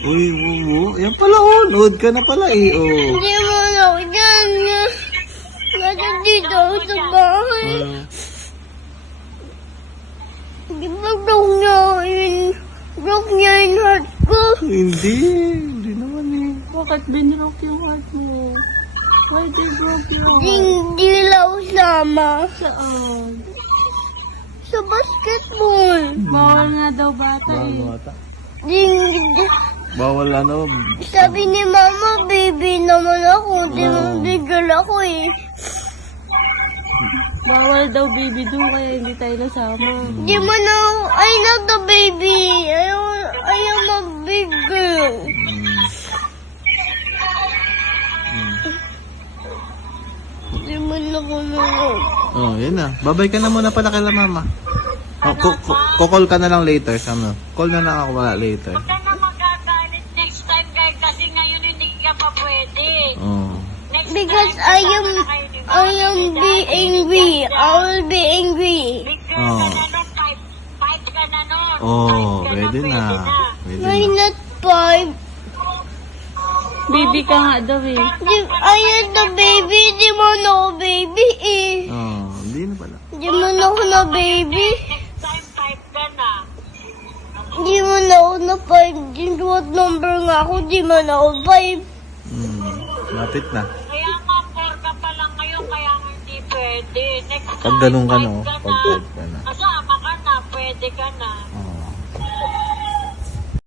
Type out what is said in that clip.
Uy, Momo. Yan pala, oh. Nood ka na pala, eh, oh. Hindi mo na ako dyan. Nasa dito ako sa bahay. Di ba broke niya yung heart ko? Hindi naman, eh. Bakit binroke yung heart mo? Why they broke your heart? Hindi lang ako sama. Saan? Sa basketball. Bawal nga daw bata Bawal eh. bata. Ding, Bawal, ano. sabi ni mama, baby naman ako. Di Oo. mo bigil ako eh. Bawal daw baby doon kaya hindi tayo nasama. Di mo na, I love the baby. I am a big girl. Di mo na ako nalog. Oh, yun na. Babay ka na muna pala kay mama. Oh, call ka na lang later, Sam. Call na lang ako wala later. Huwag ka na magagalit next time guys kasi ngayon hindi ka pa pwede. Oh. Next Because time, I am be angry. I will be angry. big girl ka na nun, fight ka na nun. Oh, Fight ka pwede na. Pwede Why na. not 5? Baby ka nga daw eh. I am the baby. Di mo na ako baby eh. Oh, hindi na pala. Di mo na ako na baby. Next time, fight ka na. Di mo na ako na 5. Di what number nga ako. Di mo na ako 5. Lapit na. Kaya nga, 4 ka pa lang ngayon, kaya nga hindi pwede. Next time, Pag ganun ka, no? fight Pag 5 ka na. Kasama ka na, pwede ka na.